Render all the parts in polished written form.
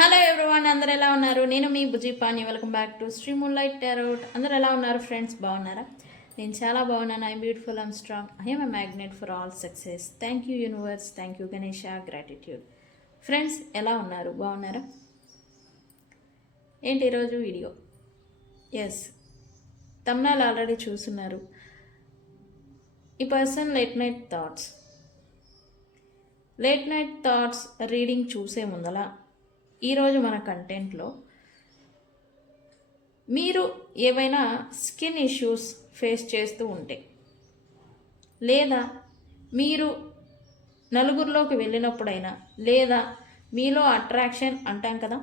Hello everyone, అందరు ఎలా ఉన్నారు? నేను మీ Buji Pani. Welcome back to Sri moonlight tarot. అందరు ఎలా ఉన్నారు ఫ్రెండ్స్? బాగున్నారా? నేను చాలా బాగున్నాను. I'm beautiful, I'm strong, I'm a magnet for all success. Thank you universe, thank you Ganesha, gratitude. Friends ఎలా ఉన్నారు? బాగున్నారా? ఏంటి ఈరోజు వీడియో? ఎస్, తమ్నాలు ఆల్రెడీ చూస్తున్నారు. ఈ person late night thoughts reading చూసే ముందల ఈరోజు మన కంటెంట్లో మీరు ఏవైనా స్కిన్ ఇష్యూస్ ఫేస్ చేస్తూ ఉంటే, లేదా మీరు నలుగురిలోకి వెళ్ళినప్పుడైనా, లేదా మీలో అట్రాక్షన్ అంటాం కదా,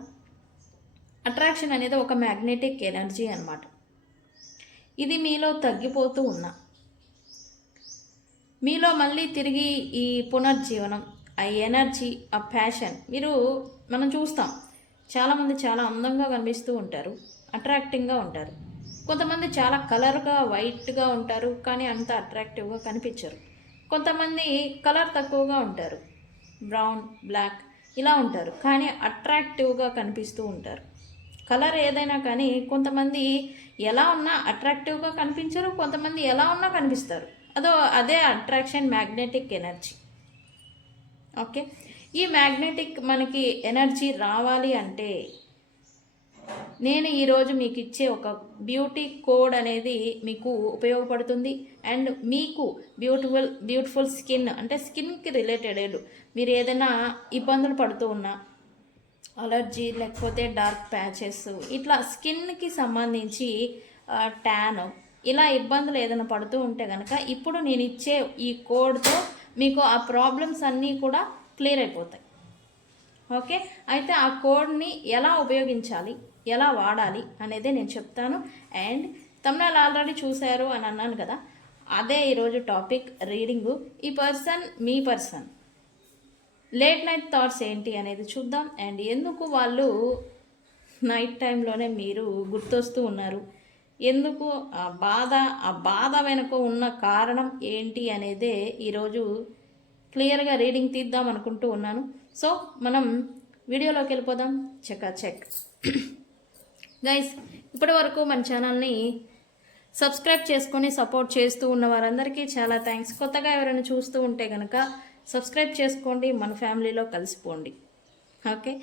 అట్రాక్షన్ అనేది ఒక మ్యాగ్నెటిక్ ఎనర్జీ అన్నమాట. ఇది మీలో తగ్గిపోతూ ఉన్నా మీలో మళ్ళీ తిరిగి ఈ పునర్జీవనం, ఆ ఎనర్జీ, ఆ ప్యాషన్ మనం చూస్తాం. చాలామంది చాలా అందంగా కనిపిస్తూ ఉంటారు, అట్రాక్టింగ్గా ఉంటారు. కొంతమంది చాలా కలర్గా వైట్గా ఉంటారు, కానీ అంత అట్రాక్టివ్గా కనిపించరు. కొంతమంది కలర్ తక్కువగా ఉంటారు, బ్రౌన్, బ్లాక్ ఇలా ఉంటారు, కానీ అట్రాక్టివ్గా కనిపిస్తూ ఉంటారు. కలర్ ఏదైనా కానీ కొంతమంది ఎలా ఉన్నా అట్రాక్టివ్గా కనిపించరు, కొంతమంది ఎలా ఉన్నా కనిపిస్తారు. అదే అట్రాక్షన్, మ్యాగ్నెటిక్ ఎనర్జీ. ఓకే, ఈ మ్యాగ్నెటిక్ మనకి ఎనర్జీ రావాలి అంటే నేను ఈరోజు మీకు ఇచ్చే ఒక బ్యూటీ కోడ్ అనేది మీకు ఉపయోగపడుతుంది. అండ్ మీకు బ్యూటిఫుల్ స్కిన్, అంటే స్కిన్కి రిలేటెడ్ మీరు ఏదైనా ఇబ్బందులు పడుతూ ఉన్నా, అలర్జీ లేకపోతే డార్క్ ప్యాచెస్, ఇట్లా స్కిన్కి సంబంధించి ట్యాన్, ఇలా ఇబ్బందులు ఏదైనా పడుతూ ఉంటే కనుక ఇప్పుడు నేను ఇచ్చే ఈ కోడ్తో మీకు ఆ ప్రాబ్లమ్స్ అన్నీ కూడా క్లియర్ అయిపోతాయి. ఓకే, అయితే ఆ కోడ్ని ఎలా ఉపయోగించాలి, ఎలా వాడాలి అనేది నేను చెప్తాను. అండ్ తమిళ ఆల్రెడీ చూశారు అని అన్నాను కదా, అదే ఈరోజు టాపిక్ రీడింగు. ఈ మీ పర్సన్ లేట్ నైట్ థాట్స్ ఏంటి అనేది చూద్దాం. అండ్ ఎందుకు వాళ్ళు నైట్ టైంలోనే మీరు గుర్తొస్తూ ఉన్నారు, ఎందుకు ఆ బాధ వెనుక ఉన్న కారణం ఏంటి అనేదే ఈరోజు క్లియర్గా రీడింగ్ తీద్దాం అనుకుంటూ ఉన్నాను. సో మనం వీడియోలోకి వెళ్ళిపోదాం. చెక్ గైస్, ఇప్పటి వరకు మన ఛానల్ని సబ్స్క్రైబ్ చేసుకొని సపోర్ట్ చేస్తూ ఉన్న వారందరికీ చాలా థ్యాంక్స్. కొత్తగా ఎవరైనా చూస్తూ ఉంటే కనుక సబ్స్క్రైబ్ చేసుకోండి, మన ఫ్యామిలీలో కలిసిపోండి. ఓకే,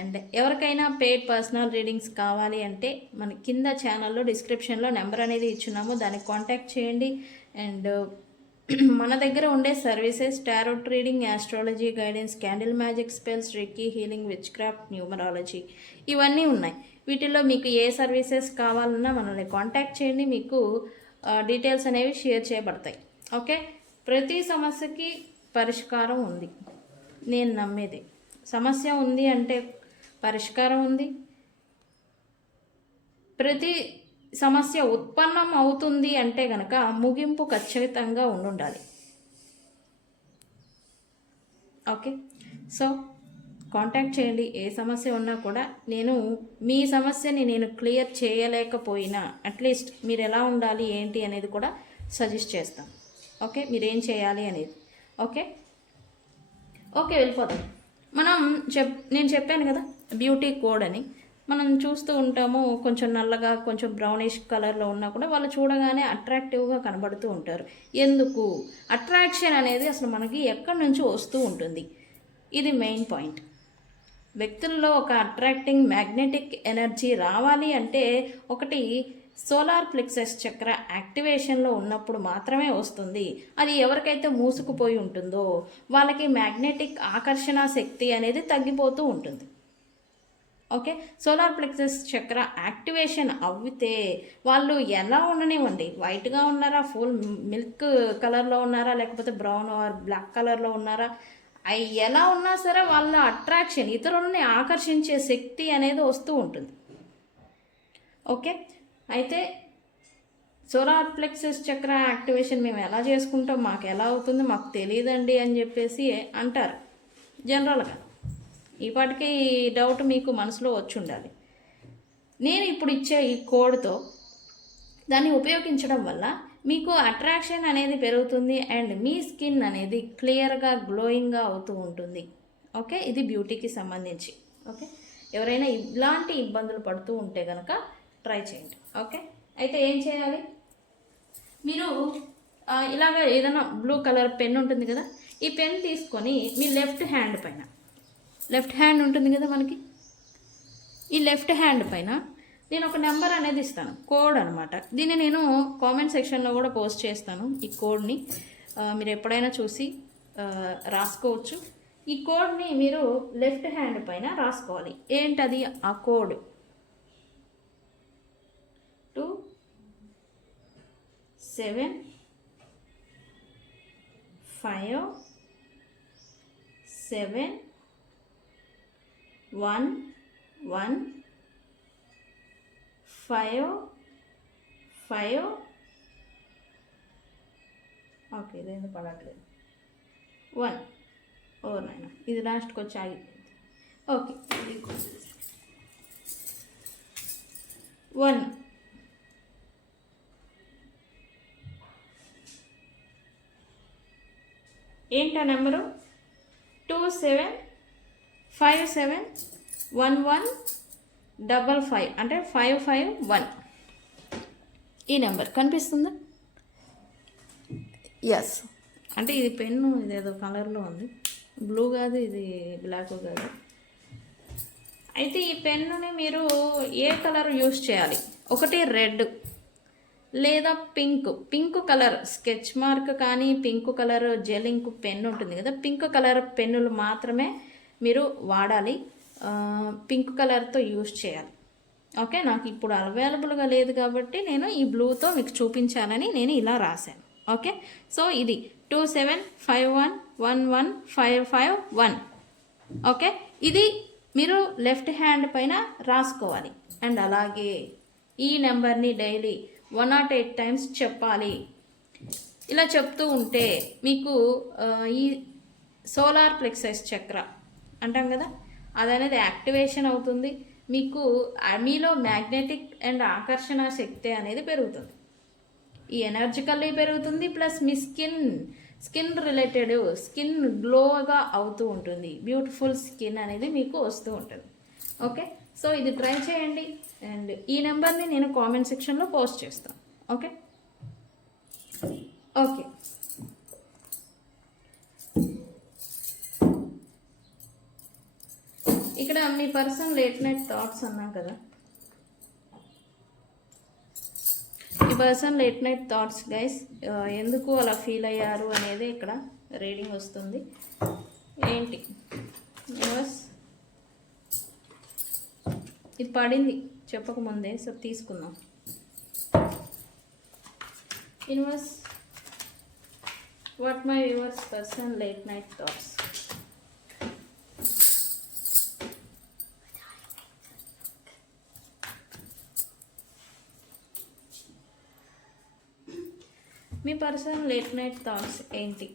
అండ్ ఎవరికైనా పెయిడ్ పర్సనల్ రీడింగ్స్ కావాలి అంటే మన కింద ఛానల్లో డిస్క్రిప్షన్లో నెంబర్ అనేది ఇచ్చున్నాము, దానికి కాంటాక్ట్ చేయండి. అండ్ మన దగ్గర ఉండే services tarot reading, astrology guidance, candle magic spells, reiki healing, witchcraft, numerology ఇవన్నీ ఉన్నాయి. వీటిల్లో మీకు ఏ సర్వీసెస్ కావాలన్నా మనల్ని కాంటాక్ట్ చేయండి, మీకు డీటెయిల్స్ అనేవి షేర్ చేయబడతాయి. ఓకే, ప్రతి సమస్యకి పరిష్కారం ఉంది. నేను నమ్మేది, సమస్య ఉంది అంటే పరిష్కారం ఉంది. ప్రతి సమస్య ఉత్పన్నం అవుతుంది అంటే కనుక ముగింపు ఖచ్చితంగా ఉండాలి. ఓకే, సో కాంటాక్ట్ చేయండి. ఏ సమస్య ఉన్నా కూడా మీ సమస్యని నేను క్లియర్ చేయలేకపోయినా అట్లీస్ట్ మీరు ఎలా ఉండాలి ఏంటి అనేది కూడా సజెస్ట్ చేస్తాను. ఓకే, మీరేం చేయాలి అనేది. ఓకే, వెళ్ళిపోతాం. నేను చెప్పాను కదా బ్యూటీ కోడ్ అని. మనం చూస్తూ ఉంటాము, కొంచెం నల్లగా కొంచెం బ్రౌనిష్ కలర్లో ఉన్నా కూడా వాళ్ళు చూడగానే అట్రాక్టివ్గా కనబడుతూ ఉంటారు. ఎందుకు? అట్రాక్షన్ అనేది అసలు మనకి ఎక్కడి నుంచి వస్తూ ఉంటుంది, ఇది మెయిన్ పాయింట్. వ్యక్తుల్లో ఒక అట్రాక్టింగ్ మ్యాగ్నెటిక్ ఎనర్జీ రావాలి అంటే ఒకటి సోలార్ ప్లెక్సస్ చక్ర యాక్టివేషన్లో ఉన్నప్పుడు మాత్రమే వస్తుంది. అది ఎవరికైతే మూసుకుపోయి ఉంటుందో వాళ్ళకి మ్యాగ్నెటిక్ ఆకర్షణ శక్తి అనేది తగ్గిపోతూ ఉంటుంది. ఓకే, సోలార్ ప్లెక్సస్ చక్ర యాక్టివేషన్ అవ్వితే వాళ్ళు ఎలా ఉండనివ్వండి, వైట్గా ఉన్నారా, ఫుల్ మిల్క్ కలర్లో ఉన్నారా, లేకపోతే బ్రౌన్ ఆర్ బ్లాక్ కలర్లో ఉన్నారా, అవి ఎలా ఉన్నా సరే వాళ్ళ అట్రాక్షన్, ఇతరులని ఆకర్షించే శక్తి అనేది వస్తూ ఉంటుంది. ఓకే, అయితే సోలార్ ప్లెక్సస్ చక్ర యాక్టివేషన్ మేము ఎలా చేసుకుంటాం, మాకు ఎలా అవుతుంది, మాకు తెలియదండి అని చెప్పేసి అంటారు జనరల్గా. ఈపాటికి డౌట్ మీకు మనసులో వచ్చి ఉండాలి. నేను ఇప్పుడు ఇచ్చే ఈ కోడ్తో దాన్ని ఉపయోగించడం వల్ల మీకు అట్రాక్షన్ అనేది పెరుగుతుంది అండ్ మీ స్కిన్ అనేది క్లియర్గా గ్లోయింగ్గా అవుతూ ఉంటుంది. ఓకే, ఇది బ్యూటీకి సంబంధించి. ఓకే, ఎవరైనా ఇలాంటి ఇబ్బందులు పడుతూ ఉంటే కనుక ట్రై చేయండి. ఓకే, అయితే ఏం చేయాలి, మీరు ఇలాగ ఏదైనా బ్లూ కలర్ పెన్ ఉంటుంది కదా, ఈ పెన్ తీసుకొని మీ లెఫ్ట్ హ్యాండ్ పైన, లెఫ్ట్ హ్యాండ్ ఉంటుంది కదా మనకి, ఈ లెఫ్ట్ హ్యాండ్ పైన నేను ఒక నెంబర్ అనేది ఇస్తాను, కోడ్ అనమాట. దీన్ని నేను కామెంట్ సెక్షన్లో కూడా పోస్ట్ చేస్తాను. ఈ కోడ్ని మీరు ఎప్పుడైనా చూసి రాసుకోవచ్చు. ఈ కోడ్ని మీరు లెఫ్ట్ హ్యాండ్ పైన రాసుకోవాలి. ఏంటది ఆ కోడ్? 2 7 5 7 1 1 5 5. ఓకే, ఇదేంది పడట్లేదు. 1. ఓ నాయన, ఇది లాస్ట్కి వచ్చి ఆగిపోయింది. ఓకే, ఇది 1. ఏంటా నెంబరు? 27571155 అంటే 551. ఈ నెంబర్ కనిపిస్తుందా? ఎస్, అంటే ఇది పెన్ను ఇదేదో కలర్లో ఉంది, బ్లూ కాదు, ఇది బ్లాక్ కాదు. అయితే ఈ పెన్నుని మీరు ఏ కలర్ యూస్ చేయాలి? ఒకటి రెడ్ లేదా పింక్ కలర్ స్కెచ్ మార్క్ కానీ pink colour gel ink pen ఉంటుంది కదా, పింక్ కలర్ పెన్నులు మాత్రమే మీరు వాడాలి, పింక్ కలర్తో యూస్ చేయాలి. ఓకే, నాకు ఇప్పుడు అవైలబుల్గా లేదు కాబట్టి నేను ఈ బ్లూతో మీకు చూపించాలని నేను ఇలా రాశాను. ఓకే, సో ఇది 2751115551. ఓకే, ఇది మీరు లెఫ్ట్ హ్యాండ్ పైన రాసుకోవాలి. అండ్ అలాగే ఈ నెంబర్ని డైలీ 108 టైమ్స్ చెప్పాలి. ఇలా చెప్తూ ఉంటే మీకు ఈ సోలార్ ప్లెక్సస్ చక్ర అంటాం కదా, అదనేది యాక్టివేషన్ అవుతుంది. మీకు మీలో మ్యాగ్నెటిక్ అండ్ ఆకర్షణ శక్తి అనేది పెరుగుతుంది, ఈ ఎనర్జికల్లీ పెరుగుతుంది. ప్లస్ మీ స్కిన్ రిలేటెడ్ స్కిన్ గ్లోగా అవుతూ ఉంటుంది, బ్యూటిఫుల్ స్కిన్ అనేది మీకు వస్తూ ఉంటుంది. ఓకే, సో ఇది ట్రై చేయండి. అండ్ ఈ నెంబర్ని నేను కామెంట్ సెక్షన్లో పోస్ట్ చేస్తాను. ఓకే ఓకే ఇక్కడ మీ పర్సన్ లేట్ నైట్ థాట్స్ అన్నా కదా, ఈ person late night thoughts guys ఎందుకు అలా ఫీల్ అయ్యారు అనేది ఇక్కడ రీడింగ్ వస్తుంది. ఏంటి యూనివర్స్, ఇది పడింది చెప్పకముందే, సో తీసుకుందాం. Universe, what my viewers person late night thoughts. Me person late night thoughts ఏంటి?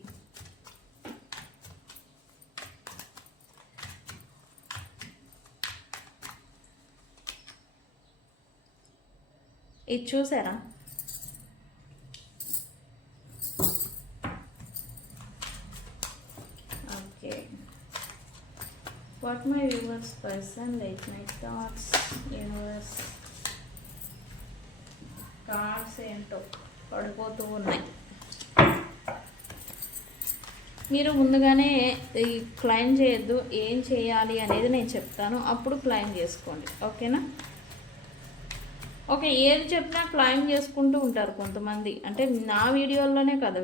ఇది చూసారా? Okay, what my viewers person late night thoughts. Universe cards ఏంటో పడిపోతూ ఉన్నాయి. మీరు ముందుగానే ఈ క్లైమ్ చేయొద్దు, ఏం చేయాలి అనేది నేను చెప్తాను, అప్పుడు క్లైమ్ చేసుకోండి. ఓకేనా? ఓకే, ఏది చెప్పినా క్లైమ్ చేసుకుంటూ ఉంటారు కొంతమంది. అంటే నా వీడియోల్లోనే కాదు,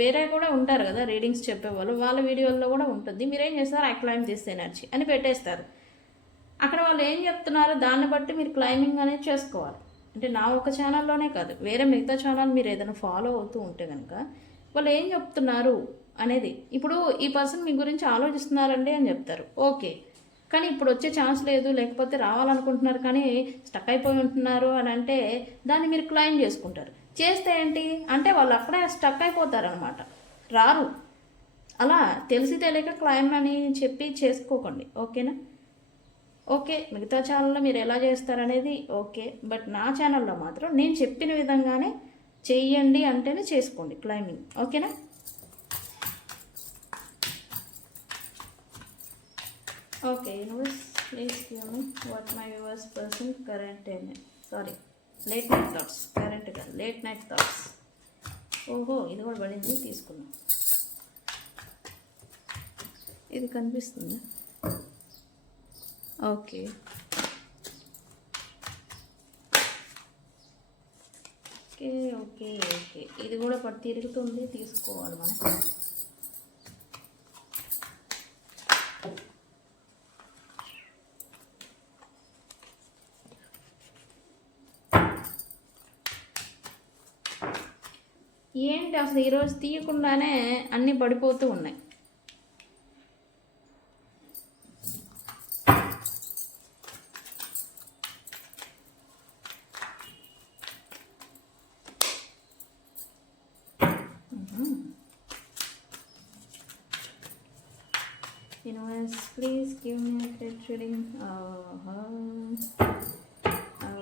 వేరే కూడా ఉంటారు కదా రీడింగ్స్ చెప్పేవాళ్ళు, వాళ్ళ వీడియోల్లో కూడా ఉంటుంది. మీరేం చేస్తారు, ఐ క్లైమ్ దిస్ ఎనర్జీ అని పెట్టేస్తారు. అక్కడ వాళ్ళు ఏం చెప్తున్నారో దాన్ని బట్టి మీరు క్లైమింగ్ అనేది చేసుకోవాలి. అంటే నా ఒక ఛానల్లోనే కాదు, వేరే మిగతా ఛానల్ మీరు ఏదైనా ఫాలో అవుతూ ఉంటే కనుక వాళ్ళు ఏం చెప్తున్నారు అనేది, ఇప్పుడు ఈ పర్సన్ మీ గురించి ఆలోచిస్తున్నారండి అని చెప్తారు. ఓకే, కానీ ఇప్పుడు వచ్చే ఛాన్స్ లేదు, లేకపోతే రావాలనుకుంటున్నారు కానీ స్టక్ అయిపోయి ఉంటున్నారు అని అంటే దాన్ని మీరు క్లైమ్ చేసుకుంటారు. చేస్తే ఏంటి అంటే వాళ్ళు అక్కడే స్టక్ అయిపోతారనమాట, రారు. అలా తెలిసి తెలియక క్లైమ్ అని చెప్పి చేసుకోకండి. ఓకేనా? ఓకే, మిగతా ఛానల్లో మీరు ఎలా చేస్తారనేది ఓకే, బట్ నా ఛానల్లో మాత్రం నేను చెప్పిన విధంగానే చెయ్యండి అంటేనే చేసుకోండి క్లైమింగ్. ఓకేనా? Okay universe please give me what my viewers person current sorry late night thoughts, current కాదు లేట్ నైట్ థాట్స్. ఓహో ఇది కూడా పడింది, తీసుకున్నాం. ఇది కనిపిస్తుంది. ఓకే ఓకే ఓకే ఓకే ఇది కూడా తిరుగుతుంది, తీసుకోవాలి మనం. ఏంటి అసలు ఈరోజు తీయకుండానే అన్నీ పడిపోతూ ఉన్నాయి. Universe, please give me a great reading.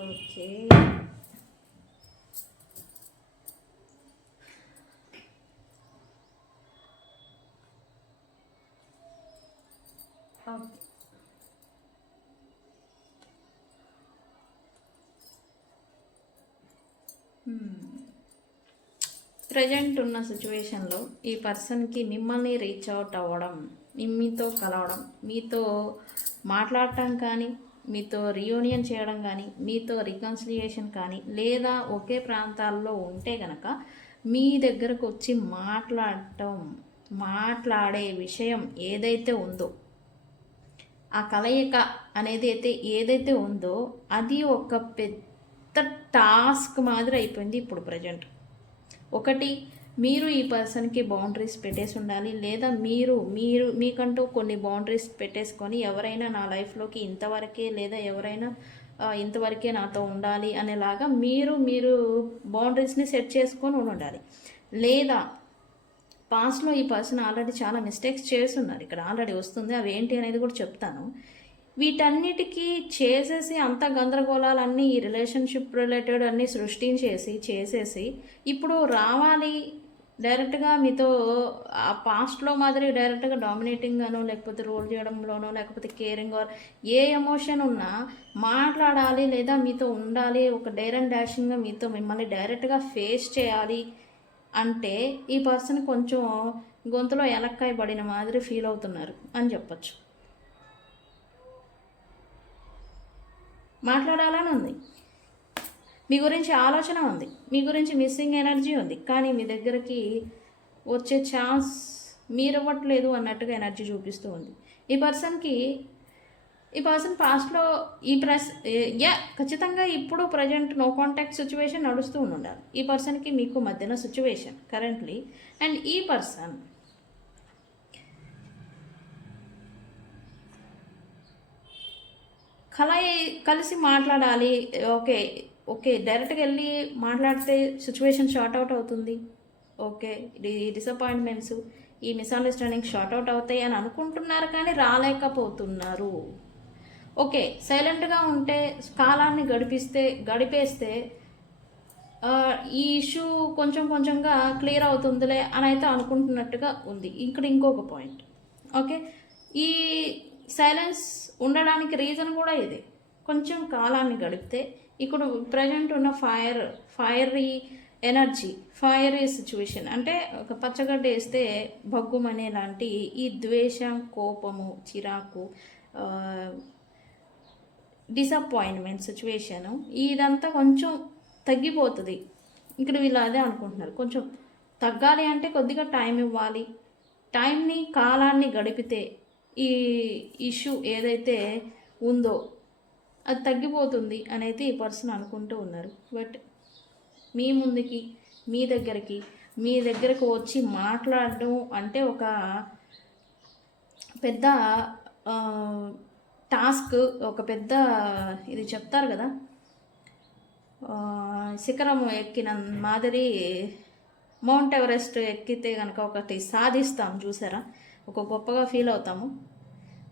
Okay. Okay. Present ఉన్న సిచ్యువేషన్లో ఈ పర్సన్కి మిమ్మల్ని రీచ్ అవుట్ అవ్వడం, మీతో కలవడం, మీతో మాట్లాడటం కానీ, మీతో రియూనియన్ చేయడం కానీ, మీతో రికన్సిలియేషన్ కానీ, లేదా ఒకే ప్రాంతాల్లో ఉంటే కనుక మీ దగ్గరకు వచ్చి మాట్లాడే విషయం ఏదైతే ఉందో, ఆ కలయిక అనేది ఏదైతే ఉందో అది ఒక పెద్ద టాస్క్ మాదిరి అయిపోయింది ఇప్పుడు ప్రజెంట్. ఒకటి, మీరు ఈ పర్సన్కి బౌండరీస్ పెట్టేసి ఉండాలి, లేదా మీరు మీకంటూ కొన్ని బౌండరీస్ పెట్టేసుకొని ఎవరైనా నా లైఫ్లోకి ఇంతవరకే, లేదా ఎవరైనా ఇంతవరకే నాతో ఉండాలి అనేలాగా మీరు బౌండరీస్ని సెట్ చేసుకొని ఉండాలి. లేదా పాస్ట్లో ఈ పర్సన్ ఆల్రెడీ చాలా మిస్టేక్స్ చేస్తున్నారు, ఇక్కడ ఆల్రెడీ వస్తుంది, అవి ఏంటి అనేది కూడా చెప్తాను. వీటన్నిటికీ చేసేసి అంత గందరగోళాలన్నీ ఈ రిలేషన్షిప్ రిలేటెడ్ అన్నీ చేసేసి ఇప్పుడు రావాలి డైరెక్ట్గా మీతో ఆ పాస్ట్లో మాదిరి డైరెక్ట్గా డామినేటింగ్గానో, లేకపోతే రోల్ చేయడంలోనో, లేకపోతే కేరింగ్ ఆర్ ఏ ఎమోషన్ ఉన్నా మాట్లాడాలి, లేదా మీతో ఉండాలి, ఒక డేర్ అండ్ డాషింగ్గా మీతో మిమ్మల్ని డైరెక్ట్గా ఫేస్ చేయాలి అంటే ఈ పర్సన్ కొంచెం గొంతులో ఎలక్కాయ పడిన మాదిరి ఫీల్ అవుతున్నారు అని చెప్పచ్చు. మాట్లాడాలని ఉంది, మీ గురించి ఆలోచన ఉంది, మీ గురించి మిస్సింగ్ ఎనర్జీ ఉంది, కానీ మీ దగ్గరికి వచ్చే ఛాన్స్ మీరు ఇవ్వట్లేదు అన్నట్టుగా ఎనర్జీ చూపిస్తూ ఉంది. ఈ పర్సన్ పాస్ట్లో ఖచ్చితంగా ఇప్పుడు ప్రజెంట్ నో కాంటాక్ట్ సిచ్యువేషన్ నడుస్తూ ఉండాలి ఈ పర్సన్కి మీకు మధ్యన సిచ్యువేషన్ కరెంట్లీ. అండ్ ఈ పర్సన్ కలిసి మాట్లాడాలి. ఓకే డైరెక్ట్గా వెళ్ళి మాట్లాడితే సిచ్యువేషన్ షార్ట్ అవుట్ అవుతుంది. ఓకే డిసప్పాయింట్మెంట్స్, ఈ మిస్అండర్స్టాండింగ్ షార్ట్ అవుట్ అవుతాయి అని అనుకుంటున్నారు, కానీ రాలేకపోతున్నారు. ఓకే సైలెంట్గా ఉంటే కాలాన్ని గడిపేస్తే ఈ ఇష్యూ కొంచెంగా క్లియర్ అవుతుందిలే అని అయితే అనుకుంటున్నట్టుగా ఉంది. ఇక్కడ ఇంకొక పాయింట్, ఓకే ఈ సైలెన్స్ ఉండడానికి రీజన్ కూడా ఇదే. కొంచెం కాలాన్ని గడిపితే ఇప్పుడు ప్రజెంట్ ఉన్న ఫైరీ ఎనర్జీ, ఫైరీ సిచ్యువేషన్ అంటే ఒక పచ్చగడ్డ వేస్తే భగ్గుమనే లాంటి ఈ ద్వేషం, కోపము, చిరాకు, డిసప్పాయింట్మెంట్ సిచ్యువేషను ఇదంతా కొంచెం తగ్గిపోతుంది. ఇక్కడ వీళ్ళు అదే అనుకుంటున్నారు, కొంచెం తగ్గాలి అంటే కొద్దిగా టైం ఇవ్వాలి, కాలాన్ని గడిపితే ఈ ఇష్యూ ఏదైతే ఉందో అది తగ్గిపోతుంది అనేది ఈ పర్సన్ అనుకుంటూ ఉన్నారు. బట్ మీ ముందుకి మీ దగ్గరకు వచ్చి మాట్లాడడం అంటే ఒక పెద్ద టాస్క్, ఒక పెద్ద ఇది చెప్తారు కదా శిఖరం ఎక్కిన మాదిరి. మౌంట్ ఎవరెస్ట్ ఎక్కితే కనుక ఒకటి సాధిస్తాం చూసారా, ఒక గొప్పగా ఫీల్ అవుతాము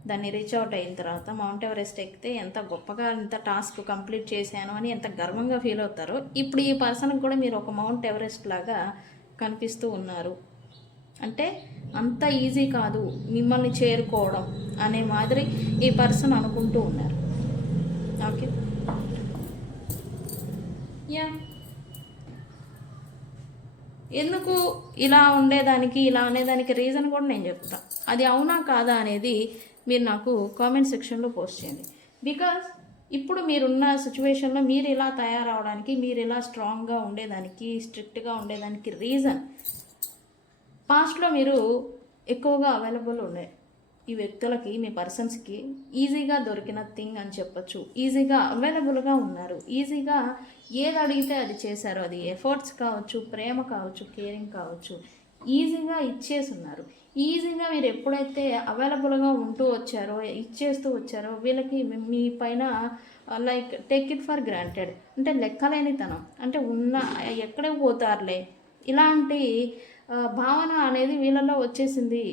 దాన్ని రీచ్ అవుట్ అయిన తర్వాత. మౌంట్ ఎవరెస్ట్ ఎక్కితే ఎంత గొప్పగా, ఎంత టాస్క్ కంప్లీట్ చేశాను అని ఎంత గర్వంగా ఫీల్ అవుతారో, ఇప్పుడు ఈ పర్సన్కి కూడా మీరు ఒక మౌంట్ ఎవరెస్ట్ లాగా కనిపిస్తూ ఉన్నారు. అంటే అంత ఈజీ కాదు మిమ్మల్ని చేరుకోవడం అనే మాదిరి ఈ పర్సన్ అనుకుంటూ ఉన్నారు. ఓకే, యా, ఎందుకు ఇలా ఉండేదానికి ఇలా అనేదానికి రీజన్ కూడా నేను చెప్తా. అది అవునా కాదా అనేది మీరు నాకు కామెంట్ సెక్షన్లో పోస్ట్ చేయండి. బికాజ్ ఇప్పుడు మీరున్న సిచ్యువేషన్లో మీరు ఇలా తయారవడానికి, మీరు ఇలా స్ట్రాంగ్గా ఉండేదానికి, స్ట్రిక్ట్గా ఉండేదానికి రీజన్ పాస్ట్లో మీరు ఎక్కువగా అవైలబుల్ ఉండే ఈ వ్యక్తులకి, మీ పర్సన్స్కి ఈజీగా దొరికిన థింగ్ అని చెప్పొచ్చు. ఈజీగా అవైలబుల్గా ఉన్నారు, ఈజీగా ఏది అడిగితే అది చేశారు. అది ఎఫర్ట్స్ కావచ్చు, ప్రేమ కావచ్చు, కేరింగ్ కావచ్చు, ఈజీగా ఇచ్చేసి ఉన్నారు. ఈజీగా మీరు ఎప్పుడైతే అవైలబుల్గా ఉంటూ వచ్చారో, ఇచ్చేస్తూ వచ్చారో, వీళ్ళకి మీ పైన like take it for granted, అంటే లెక్కలేనితనం, అంటే ఉన్న ఎక్కడికి పోతారులే ఇలాంటి భావన అనేది వీళ్ళలో వచ్చేసింది.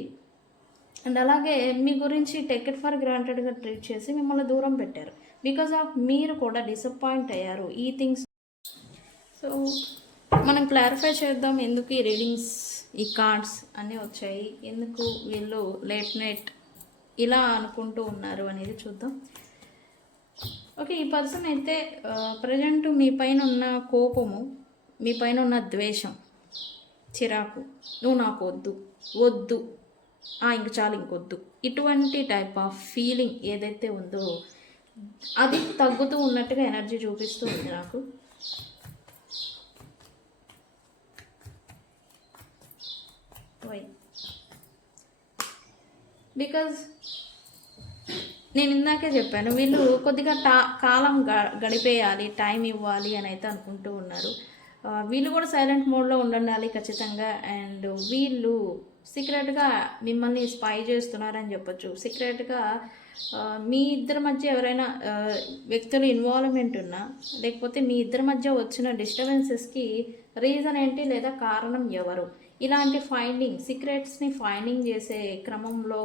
అండ్ అలాగే మీ గురించి టేక్ ఇట్ ఫర్ గ్రాంటెడ్గా ట్రీట్ చేసి మిమ్మల్ని దూరం పెట్టారు. బికాజ్ ఆఫ్ మీరు కూడా డిసప్పాయింట్ అయ్యారు ఈ థింగ్స్. సో మనం క్లారిఫై చేద్దాం ఎందుకు ఈ రీడింగ్స్, ఈ కార్డ్స్ అన్నీ వచ్చాయి, ఎందుకు వీళ్ళు లేట్ నైట్ ఇలా అనుకుంటూ ఉన్నారు అనేది చూద్దాం. ఓకే, ఈ పర్సన్ అయితే ప్రజెంట్ మీ పైన ఉన్న కోపము, మీ పైన ఉన్న ద్వేషం, చిరాకు, నువ్వు నాకు వద్దు వద్దు, ఇంక చాలు ఇంకొద్దు, ఇటువంటి టైప్ ఆఫ్ ఫీలింగ్ ఏదైతే ఉందో అది తగ్గుతూ ఉన్నట్టుగా ఎనర్జీ చూపిస్తూ ఉంది నాకు. వై? బికాజ్ నేను ఇందాకే చెప్పాను, వీళ్ళు కొద్దిగా కాలం గడిపేయాలి, టైం ఇవ్వాలి అని అయితే అనుకుంటూ ఉన్నారు. వీళ్ళు కూడా సైలెంట్ మోడ్లో ఉండాలి ఖచ్చితంగా. అండ్ వీళ్ళు సీక్రెట్గా మిమ్మల్ని స్పై చేస్తున్నారని చెప్పొచ్చు. సీక్రెట్గా మీ ఇద్దరి మధ్య ఎవరైనా వ్యక్తులు ఇన్వాల్వ్మెంట్ ఉన్నా, లేకపోతే మీ ఇద్దరి మధ్య వచ్చిన డిస్టర్బెన్సెస్కి రీజన్ ఏంటి లేదా కారణం ఎవరు, ఇలాంటి ఫైండింగ్, సీక్రెట్స్ని ఫైండింగ్ చేసే క్రమంలో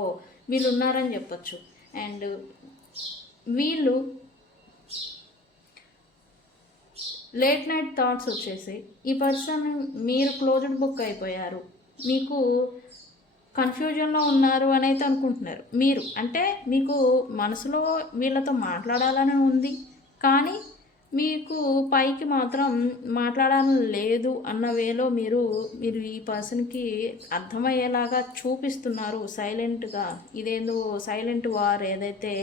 వీళ్ళు ఉన్నారని చెప్పొచ్చు. అండ్ వీళ్ళు లేట్ నైట్ థాట్స్ వచ్చేసి ఈ పర్సన్ మీరు క్లోజ్డ్ బుక్ అయిపోయారు, మీకు కన్ఫ్యూజన్లో ఉన్నారు అని అయితే అనుకుంటున్నారు. మీరు అంటే మీకు మనసులో వీళ్ళతో మాట్లాడాలని ఉంది, కానీ మీకు పైకి మాత్రం మాట్లాడాలని లేదు అన్న వేలో మీరు ఈ పర్సన్కి అర్థమయ్యేలాగా చూపిస్తున్నారు సైలెంట్గా. ఇదేందో సైలెంట్ వార్ ఏదైతే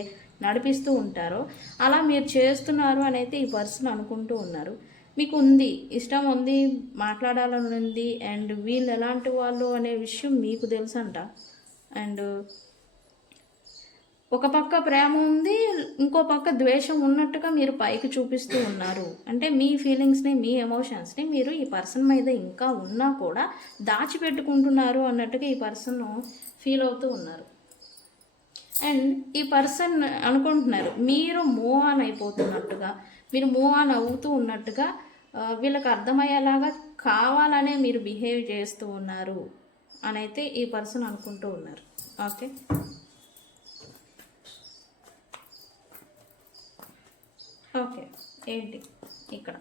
నడిపిస్తూ ఉంటారో అలా మీరు చేస్తున్నారు అని అయితే ఈ పర్సన్ అనుకుంటూ ఉన్నారు. మీకు ఉంది, ఇష్టం ఉంది, మాట్లాడాలని ఉంది. అండ్ వీళ్ళు ఎలాంటి వాళ్ళు అనే విషయం మీకు తెలుసంట. అండ్ ఒక పక్క ప్రేమ ఉంది, ఇంకో పక్క ద్వేషం ఉన్నట్టుగా మీరు పైకి చూపిస్తూ ఉన్నారు. అంటే మీ ఫీలింగ్స్ని, మీ ఎమోషన్స్ని మీరు ఈ పర్సన్ మీద ఇంకా ఉన్నా కూడా దాచిపెట్టుకుంటున్నారు అన్నట్టుగా ఈ పర్సన్ ఫీల్ అవుతూ ఉన్నారు. అండ్ ఈ పర్సన్ అనుకుంటున్నారు మీరు మూవ్ ఆన్ అయిపోతున్నట్టుగా, మీరు మూవ్ ఆన్ అవుతూ ఉన్నట్టుగా వీళ్ళకి అర్థమయ్యేలాగా కావాలనే మీరు బిహేవ్ చేస్తూ ఉన్నారు అని అయితే ఈ పర్సన్ అనుకుంటూ ఉన్నారు. ఓకే, ఓకే, ఏంటి ఇక్కడ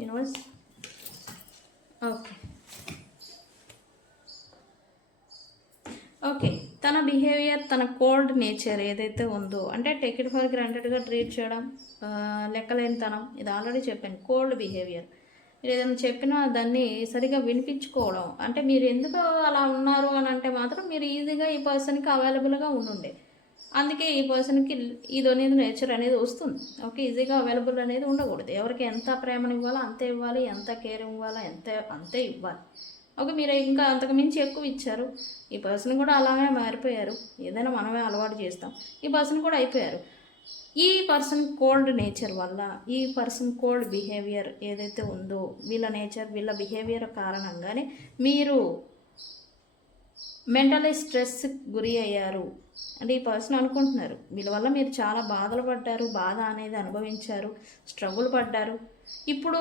యూనివర్స్? ఓకే, ఓకే, తన బిహేవియర్, తన కోల్డ్ నేచర్ ఏదైతే ఉందో, అంటే టేక్ ఇట్ ఫర్ గ్రాంటెడ్గా ట్రీట్ చేయడం, లెక్కలేనితనం, ఇది ఆల్రెడీ చెప్పాను. కోల్డ్ బిహేవియర్, మీరు ఏదైనా చెప్పినా దాన్ని సరిగా వినిపించుకోవడం. అంటే మీరు ఎందుకు అలా ఉన్నారు అని అంటే మాత్రం మీరు ఈజీగా ఈ పర్సన్కి అవైలబుల్గా ఉండుండే, అందుకే ఈ పర్సన్కి ఇది అనేది నేచర్ అనేది వస్తుంది. ఓకే, ఈజీగా అవైలబుల్ అనేది ఉండకూడదు. ఎవరికి ఎంత ప్రేమను ఇవ్వాలో అంతే ఇవ్వాలి, ఎంత కేర్ ఇవ్వాలో అంతే ఇవ్వాలి. ఓకే, మీరు ఇంకా అంతకు మించి ఎక్కువ ఇచ్చారు. ఈ పర్సన్ కూడా అలాగే మారిపోయారు. ఏదైనా మనమే అలవాటు చేస్తాం, ఈ పర్సన్ కూడా అయిపోయారు. ఈ పర్సన్ కోల్డ్ నేచర్ వల్ల, ఈ పర్సన్ కోల్డ్ బిహేవియర్ ఏదైతే ఉందో, వీళ్ళ నేచర్, వీళ్ళ బిహేవియర్ కారణంగానే మీరు మెంటలీ స్ట్రెస్ గురి అయ్యారు. అంటే ఈ పర్సన్ అనుకుంటున్నారు వీళ్ళ వల్ల మీరు చాలా బాధలు పడ్డారు, బాధ అనేది అనుభవించారు, స్ట్రగుల్ పడ్డారు. ఇప్పుడు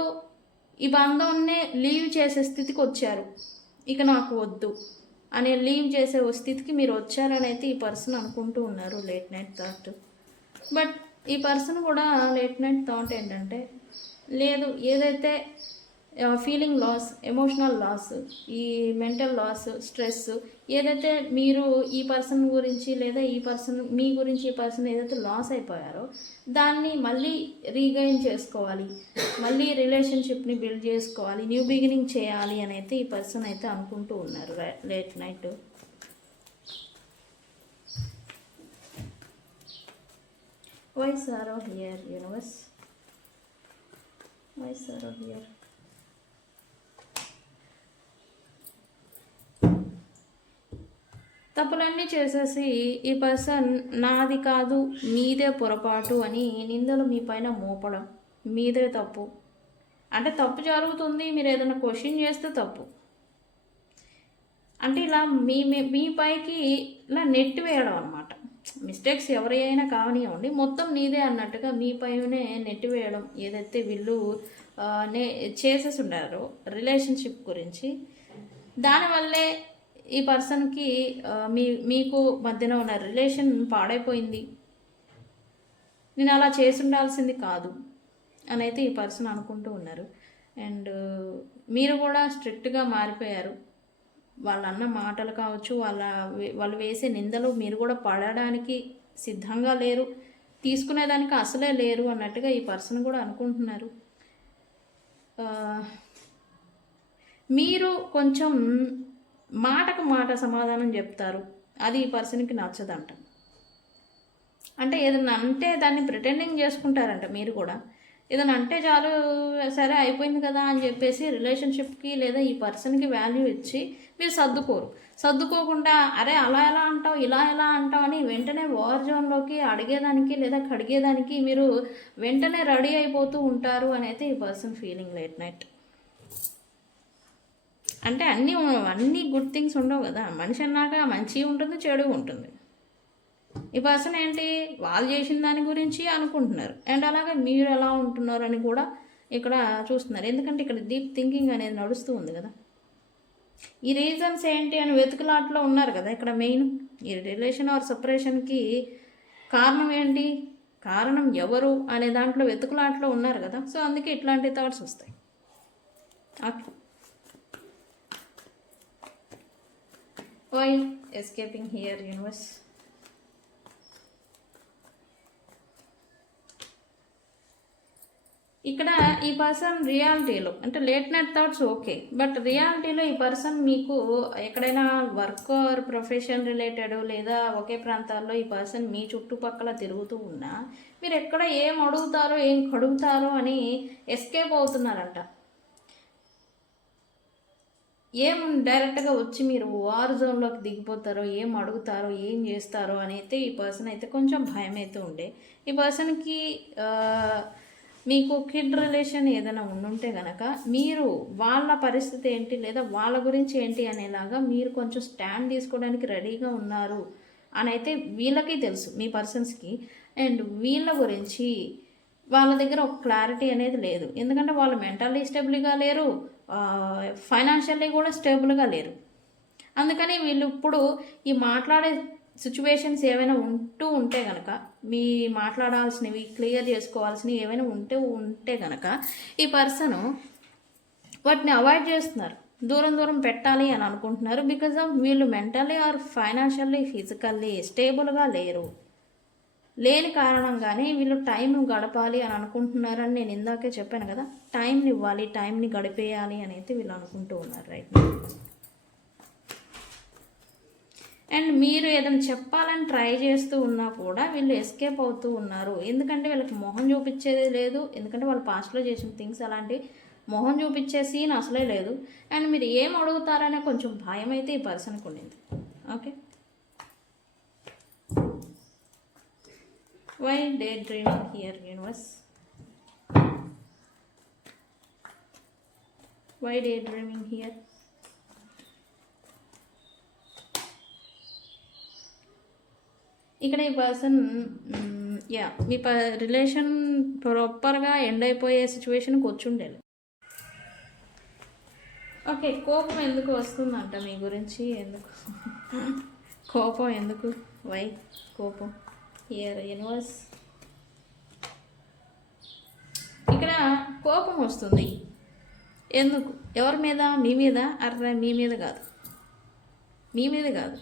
ఈ బంధాన్నే లీవ్ చేసే స్థితికి వచ్చారు. ఇక నాకు వద్దు అనే లీవ్ చేసే స్థితికి మీరు వచ్చారని అయితే ఈ పర్సన్ అనుకుంటూ ఉన్నారు. Late night thought. బట్ ఈ పర్సన్ కూడా లేట్ నైట్ థాట్ ఏంటంటే, లేదు, ఏదైతే ఫీలింగ్ లాస్, ఎమోషనల్ లాస్, ఈ మెంటల్ లాస్, స్ట్రెస్ ఏదైతే మీరు ఈ పర్సన్ గురించి లేదా ఈ పర్సన్ మీ గురించి ఈ పర్సన్ ఏదైతే లాస్ అయిపోయారో దాన్ని మళ్ళీ రీగైన్ చేసుకోవాలి, మళ్ళీ రిలేషన్షిప్ని బిల్డ్ చేసుకోవాలి, న్యూ బిగినింగ్ చేయాలి అని అయితే ఈ పర్సన్ అయితే అనుకుంటూ ఉన్నారు late night. Why sorrow here, universe? Why sorrow here? తప్పులన్నీ చేసేసి ఈ పర్సన్ నాది కాదు మీదే పొరపాటు అని నిందలు మీ పైన మోపడం, మీదే తప్పు అంటే తప్పు జరుగుతుంది, మీరు ఏదైనా క్వశ్చన్ చేస్తే తప్పు అంటే ఇలా మీ పైకి ఇలా నెట్టి వేయడం అనమాట. మిస్టేక్స్ ఎవరైనా కావనివ్వండి, మొత్తం నీదే అన్నట్టుగా మీ పైనే నెట్టివేయడం ఏదైతే వీళ్ళు చేసేసి ఉండారో రిలేషన్షిప్ గురించి, దానివల్లే ఈ పర్సన్కి మీకు మధ్యన ఉన్న రిలేషన్ పాడైపోయింది, నేను అలా చేసి ఉండాల్సింది కాదు అని అయితే ఈ పర్సన్ అనుకుంటూ ఉన్నారు. అండ్ మీరు కూడా స్ట్రిక్ట్గా మారిపోయారు. వాళ్ళు అన్న మాటలు కావచ్చు, వాళ్ళు వేసే నిందలు మీరు కూడా పడడానికి సిద్ధంగా లేరు, తీసుకునేదానికి అసలే లేరు అన్నట్టుగా ఈ పర్సన్ కూడా అనుకుంటున్నారు. మీరు కొంచెం మాటకు మాట సమాధానం చెప్తారు, అది ఈ పర్సన్కి నచ్చదంట. అంటే ఏదన్నా అంటే దాన్ని ప్రిటెండింగ్ చేసుకుంటారంట. మీరు కూడా ఏదైనా అంటే చాలు సరే అయిపోయింది కదా అని చెప్పేసి రిలేషన్షిప్కి లేదా ఈ పర్సన్కి వాల్యూ ఇచ్చి మీరు సర్దుకోకుండా అరే అలా ఎలా అంటావు ఇలా ఎలా అంటావు అని వెంటనే వార్ జోన్లోకి అడిగేదానికి లేదా కడిగేదానికి మీరు వెంటనే రెడీ అయిపోతూ ఉంటారు అని అయితే ఈ పర్సన్ ఫీలింగ్ లేట్ నైట్. అంటే అన్నీ గుడ్ థింగ్స్ ఉండవు కదా, మనిషి అన్నాక మంచి ఉంటుంది చెడు ఉంటుంది. ఈ పర్సన్ ఏంటి వాళ్ళు చేసిన దాని గురించి అనుకుంటున్నారు అండ్ అలాగే మీరు ఎలా ఉంటున్నారు అని కూడా ఇక్కడ చూస్తున్నారు. ఎందుకంటే ఇక్కడ డీప్ థింకింగ్ అనేది నడుస్తూ ఉంది కదా. ఈ రీజన్స్ ఏంటి అని వెతుకులాట్లో ఉన్నారు కదా. ఇక్కడ మెయిన్ ఈ రిలేషన్ ఆర్ సెపరేషన్కి కారణం ఏంటి, కారణం ఎవరు అనే దాంట్లో వెతుకులాట్లో ఉన్నారు కదా. సో అందుకే ఇట్లాంటి థాట్స్ వస్తాయి. Okay, why escaping here universe? ఇక్కడ ఈ పర్సన్ రియాలిటీలో అంటే late night thoughts okay, but రియాలిటీలో ఈ పర్సన్ మీకు ఎక్కడైనా వర్క్ ఆర్ ప్రొఫెషన్ రిలేటెడ్ లేదా ఒకే ప్రాంతాల్లో ఈ పర్సన్ మీ చుట్టుపక్కల తిరుగుతూ ఉన్నా మీరు ఎక్కడ ఏం అడుగుతారో ఏం కడుగుతారో అని ఎస్కేప్ అవుతున్నారంట. ఏం డైరెక్ట్గా వచ్చి మీరు వార్ జోన్లోకి దిగిపోతారో, ఏం అడుగుతారో, ఏం చేస్తారో అని అయితే ఈ పర్సన్ అయితే కొంచెం భయం అయితే ఉండే. ఈ పర్సన్కి మీకు కిడ్ రిలేషన్ ఏదైనా ఉండుంటే కనుక మీరు వాళ్ళ పరిస్థితి ఏంటి లేదా వాళ్ళ గురించి ఏంటి అనేలాగా మీరు కొంచెం స్టాండ్ తీసుకోవడానికి రెడీగా ఉన్నారు అని అయితే వీళ్ళకి తెలుసు, మీ పర్సన్స్కి. అండ్ వీళ్ళ గురించి వాళ్ళ దగ్గర ఒక క్లారిటీ అనేది లేదు, ఎందుకంటే వాళ్ళు మెంటల్లీ స్టేబుల్గా లేరు, ఫైనాన్షియల్లీ కూడా స్టేబుల్గా లేరు. అందుకని వీళ్ళు ఇప్పుడు ఈ మాట్లాడే సిచ్యువేషన్స్ ఏవైనా ఉంటే కనుక, మీ మాట్లాడాల్సినవి క్లియర్ చేసుకోవాల్సినవి ఏవైనా ఉంటే కనుక ఈ పర్సను వాటిని అవాయిడ్ చేస్తున్నారు, దూరం పెట్టాలి అని అనుకుంటున్నారు. బికాజ్ ఆఫ్ వీళ్ళు మెంటల్లీ ఆర్ ఫైనాన్షియల్లీ ఫిజికల్లీ స్టేబుల్గా లేని కారణంగానే వీళ్ళు టైం గడపాలి అని అనుకుంటున్నారని నేను ఇందాకే చెప్పాను కదా. టైంని ఇవ్వాలి, టైంని గడిపేయాలి అని అయితే వీళ్ళు అనుకుంటూ ఉన్నారు రైట్. అండ్ మీరు ఏదైనా చెప్పాలని ట్రై చేస్తూ ఉన్నా కూడా వీళ్ళు ఎస్కేప్ అవుతూ ఉన్నారు, ఎందుకంటే వీళ్ళకి మొహం చూపించేది లేదు, ఎందుకంటే వాళ్ళు పాస్ట్లో చేసిన థింగ్స్ అలాంటి మొహం చూపించే సీన్ అసలే లేదు. అండ్ మీరు ఏం అడుగుతారనే కొంచెం భయం అయితే ఈ పర్సన్కి ఉండింది. Okay, why daydreaming here universe? Why daydreaming here? ఇక్కడ ఈ పర్సన్ మీ రిలేషన్ ప్రాపర్గా ఎండ్ అయిపోయే సిచ్యువేషన్కి వచ్చుండేది. ఓకే, కోపం ఎందుకు వస్తుందంట మీ గురించి? ఎందుకు కోపం? ఎందుకు? వై కోపం హియర్ యూనివర్స్? ఇక్కడ కోపం వస్తుంది ఎందుకు? ఎవరి మీద? మీ మీద? అర్రే మీ మీద కాదు, మీ మీద కాదు,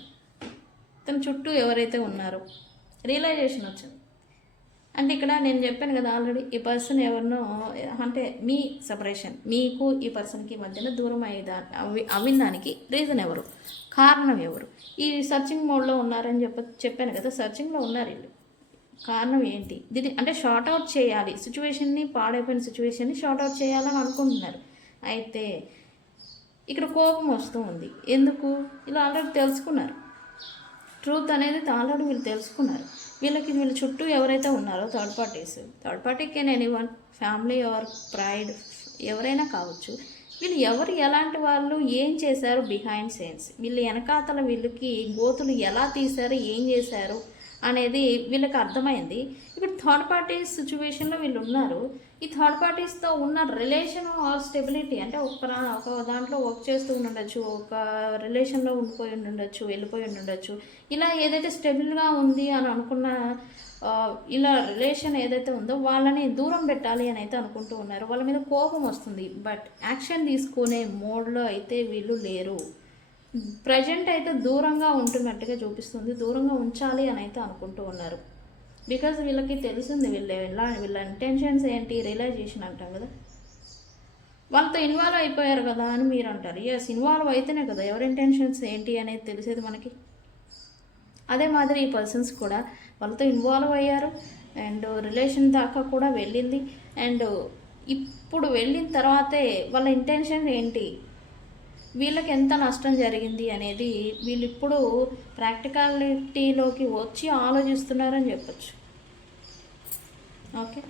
తన చుట్టూ ఎవరైతే ఉన్నారో రియలైజేషన్ వచ్చింది. అంటే ఇక్కడ నేను చెప్పాను కదా ఆల్రెడీ, ఈ పర్సన్ ఎవరినో అంటే మీ సపరేషన్, మీకు ఈ పర్సన్కి మధ్యన దూరం అవిన దానికి రీజన్ ఎవరు, కారణం ఎవరు? ఈ సర్చింగ్ మోడ్లో ఉన్నారని చెప్పాను కదా, సర్చింగ్లో ఉన్నారు వీళ్ళు. కారణం ఏంటి? దీన్ని అంటే షార్ట్ అవుట్ చేయాలి, సిచ్యువేషన్ని, పాడైపోయిన సిచ్యువేషన్ని షార్ట్ అవుట్ చేయాలని అనుకుంటున్నారు. అయితే ఇక్కడ కోపం వస్తూ ఉంది. ఎందుకు? ఇలా ఆల్రెడీ తెలుసుకున్నారు, ట్రూత్ అనేది ఆల్రెడీ వీళ్ళు తెలుసుకున్నారు. వీళ్ళ చుట్టూ ఎవరైతే ఉన్నారో third party can anyone, family or pride, ఎవరైనా కావచ్చు. వీళ్ళు ఎవరు, ఎలాంటి వాళ్ళు, ఏం చేశారు బిహైండ్ సీన్స్, వీళ్ళు వెనకాతల వీళ్ళకి గోతులు ఎలా తీశారు, ఏం చేశారు అనేది వీళ్ళకి అర్థమైంది. ఇప్పుడు థర్డ్ పార్టీస్ సిచ్యువేషన్లో వీళ్ళు ఉన్నారు. ఈ థర్డ్ పార్టీస్తో ఉన్న రిలేషన్ ఆర్ స్టెబిలిటీ అంటే ఒక దాంట్లో వర్క్ చేస్తూ ఉండొచ్చు, ఒక రిలేషన్లో ఉండిపోయి ఉండొచ్చు, వెళ్ళిపోయి ఉండొచ్చు. ఇలా ఏదైతే స్టెబిల్గా ఉంది అని అనుకున్న ఇలా రిలేషన్ ఏదైతే ఉందో వాళ్ళని దూరం పెట్టాలి అని అయితే అనుకుంటూ ఉన్నారు. వాళ్ళ మీద కోపం వస్తుంది, బట్ యాక్షన్ తీసుకునే మోడ్లో అయితే వీళ్ళు లేరు. ప్రజెంట్ అయితే దూరంగా ఉంటున్నట్టుగా చూపిస్తుంది, దూరంగా ఉంచాలి అని అయితే అనుకుంటూ ఉన్నారు. బికాజ్ వీళ్ళకి తెలిసింది వీళ్ళ ఇంటెన్షన్స్ ఏంటి, రియలైజేషన్ అంటాం కదా, వాళ్ళతో ఇన్వాల్వ్ అయిపోయారు కదా అని మీరు అంటారు. ఎస్, ఇన్వాల్వ్ అయితేనే కదా ఎవరి ఇంటెన్షన్స్ ఏంటి అనేది తెలిసేది మనకి. అదే మాదిరి ఈ పర్సన్స్ కూడా వాళ్ళతో ఇన్వాల్వ్ అయ్యారు అండ్ రిలేషన్ దాకా కూడా వెళ్ళింది. అండ్ ఇప్పుడు వెళ్ళిన తర్వాతే వాళ్ళ ఇంటెన్షన్ ఏంటి, వీళ్ళకి ఎంత నష్టం జరిగింది అనేది వీళ్ళు ఇప్పుడు ప్రాక్టికాలిటీలోకి వచ్చి ఆలోచిస్తున్నారని చెప్పచ్చు. ఓకే,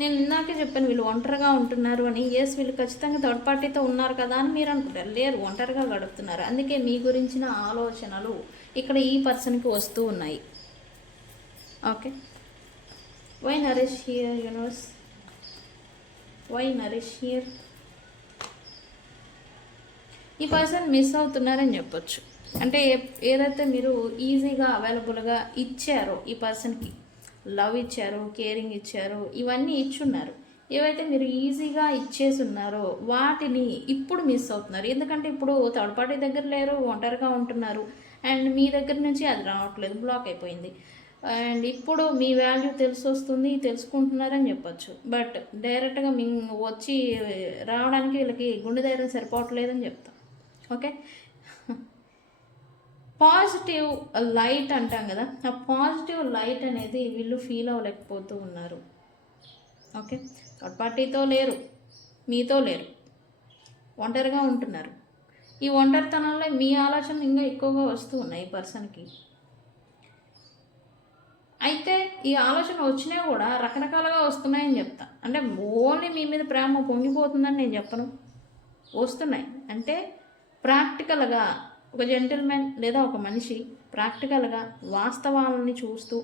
నేను ఇందాకే చెప్పాను వీళ్ళు ఒంటరిగా ఉంటున్నారు అని. ఎస్, వీళ్ళు ఖచ్చితంగా థర్డ్ పార్టీతో ఉన్నారు కదా అని మీరు అనుకుంటారు. లేరు, ఒంటరిగా గడుపుతున్నారు. అందుకే మీ గురించిన ఆలోచనలు ఇక్కడ ఈ పర్సన్కి వస్తూ ఉన్నాయి. Okay, why Naresh here universe, why Naresh here? ఈ పర్సన్ మిస్ అవుతున్నారని చెప్పొచ్చు. అంటే ఏదైతే మీరు ఈజీగా అవైలబుల్గా ఇచ్చారో, ఈ పర్సన్కి లవ్ ఇచ్చారు, కేరింగ్ ఇచ్చారు, ఇవన్నీ ఇచ్చున్నారు, ఏవైతే మీరు ఈజీగా ఇచ్చేసి ఉన్నారో వాటిని ఇప్పుడు మిస్ అవుతున్నారు. ఎందుకంటే ఇప్పుడు థర్డ్ పార్టీ దగ్గర లేరు, ఒంటరిగా ఉంటున్నారు అండ్ మీ దగ్గర నుంచి అది రావట్లేదు, బ్లాక్ అయిపోయింది. అండ్ ఇప్పుడు మీ వాల్యూ వస్తుంది, తెలుసుకుంటున్నారని చెప్పచ్చు. బట్ డైరెక్ట్గా మీ వచ్చి రావడానికి వీళ్ళకి గుండె ధైర్యం సరిపోవట్లేదని చెప్తాం. ఓకే, పాజిటివ్ లైట్ అంటాం కదా, ఆ పాజిటివ్ లైట్ అనేది వీళ్ళు ఫీల్ అవ్వలేకపోతూ ఉన్నారు. ఓకే, థర్డ్ పార్టీతో లేరు, మీతో లేరు, ఒంటరిగా ఉంటున్నారు. ఈ ఒంటరితనంలో మీ ఆలోచనలు ఇంకా ఎక్కువగా వస్తూ ఉన్నాయి ఈ పర్సన్కి. అయితే ఈ ఆలోచన వచ్చినా కూడా రకరకాలుగా వస్తున్నాయని చెప్తా. అంటే ఓన్లీ మీ మీద ప్రేమ పొంగిపోతుందని నేను చెప్పను, వస్తున్నాయి. అంటే ప్రాక్టికల్గా ఒక జెంటిల్మెన్ లేదా ఒక మనిషి ప్రాక్టికల్గా వాస్తవాలని చూస్తూ